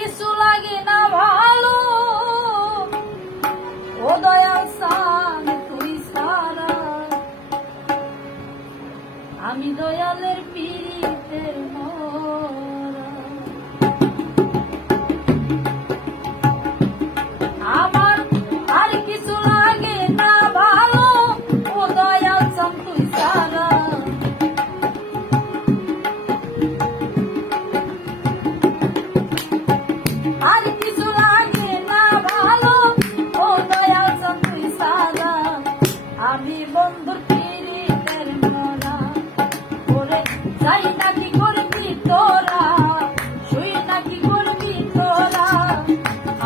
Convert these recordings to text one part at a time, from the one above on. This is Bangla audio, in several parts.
কিছু লাগে না ভালো, ও দয়াল সান তুই সারা, আমি দয়ালের পীড়িতের মরা। আমার আর কিছু লাগে না ভালো, ও দয়াল সান তুই সারা, আর কিছু লাগে না ভালো, ও দয়াল সান তুই সারা, আমি বন্ধুর পীড়িতের মরা। ওরে যাই নাকি করবি তোরা, শুই নাকি করবি তোরা,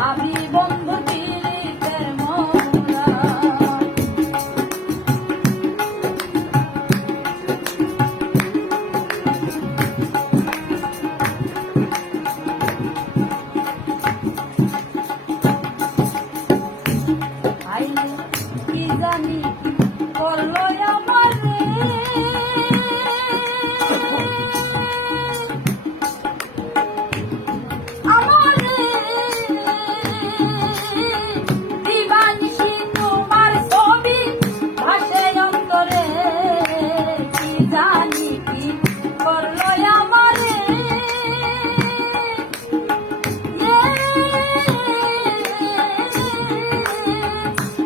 আমি বন্ধুর পীড়িতের মরা। আইলে কি জানি করলো আমার রে, আমার রে দিবানিশি তোমার ছবি ভাসে অন্তরে, কি জানি কি করলো আমার রে,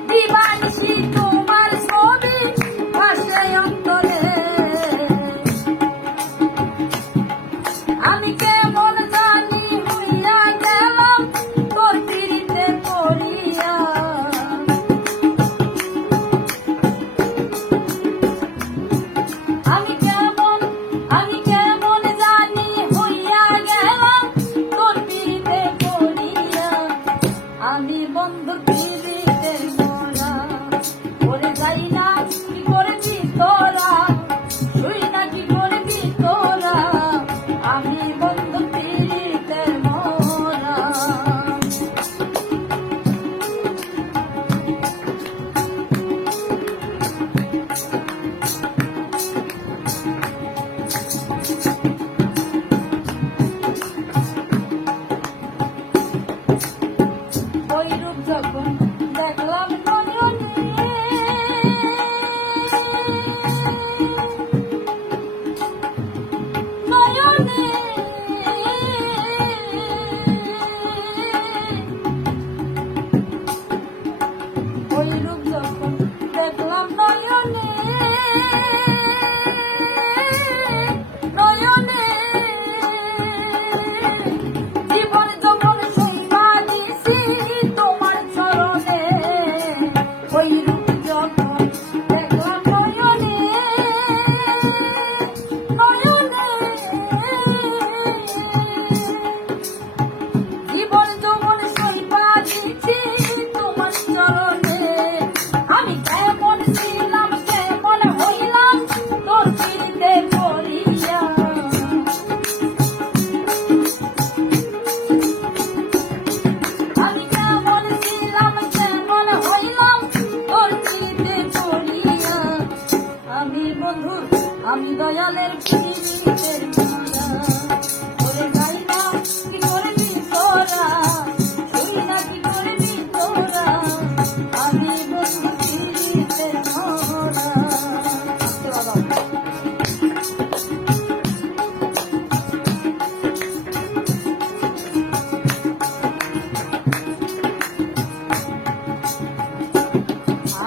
দিবানিশি তোমার ছবি ভাসে অন্তরে, আমি কেমন জানি হইয়া গেলাম তোর পীড়িতে পড়িয়া, আমি কেমন জানি হইয়া গেলাম তোর পীড়িতে পড়িয়া, আমি বন্ধু পীড়িতের মরা। ওরে যাই না কি করবি তোরা, শুই না কি করবি তোরা, আমি বন্ধু পীড়িতের মরা। ওই রূপ যখন দেখলাম নয়নে, নয়নে ওই রূপ যখন দেখলাম নয়নে, নয়নে জীবন যখন সইবা দিছি তোমার চরণে, ওই রূপ যখন দেখলাম নয়নে, নয়নে জীবন যখন সইবা দিছি তোমার চরণে, আমি কেমন ছিলাম কেমন হইলাম তোর পীড়িতে পড়িয়া, আমি কেমন ছিলাম কেমন হইলাম তোর পীড়িতে পড়িয়া, আমি বন্ধু আমি দয়ালের পীড়িতের মরা। ওরে যাই না কি করবি তোরা, শুই না কি করবি তোরা, আমি বন্ধু পীড়িতের মরা। আস্তে বাবা।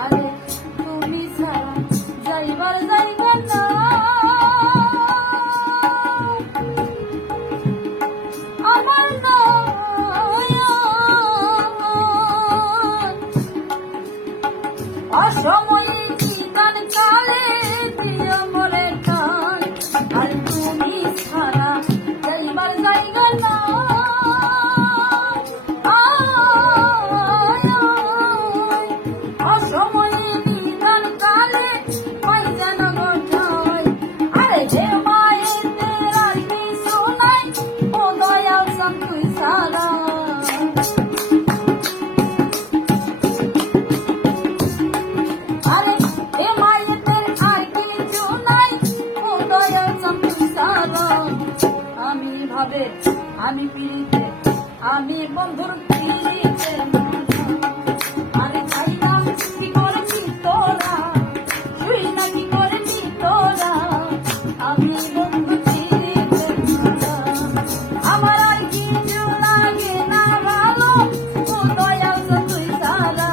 আরে তুমি ছাড়া যাইবার যাইবা না, আমার নয়ন অসময়ে নিদান কালে দিও মোরে টান, আর তুমি ছাড়া যাইবার যাইবা না, অসময়ে নিদান কালে পাই যেন গোঠায়, আরে যে মায়ের আর কিছু নাই, ও দয়াল সান তুই সারা, আরে এ মায়ের আর কিছু নাই, ও দয়াল সান তুই সারা, আমি ভাবে আমি পীড়িতে আমি বন্ধুর পিড়িতের মালা। আরে খাইলাম কি করেছি তোরা, শুই না কি করেছি তোরা, আমি বন্ধুর পিড়িতের মালা। আমার আর কিছু লাগে না ভালো, ও দয়াল তুই সারা।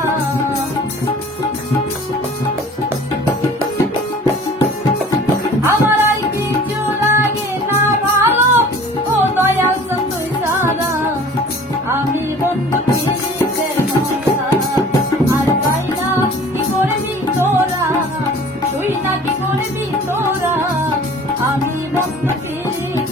আমার আর কিছু লাগে না ভালো, ও দয়াল তুই সারা, আমি বন্ধু পিড়িতের মালা। আর পাই না কি করবি তোরা, শুই না কি করবি তোরা, আমি বন্ধু পিড়িতের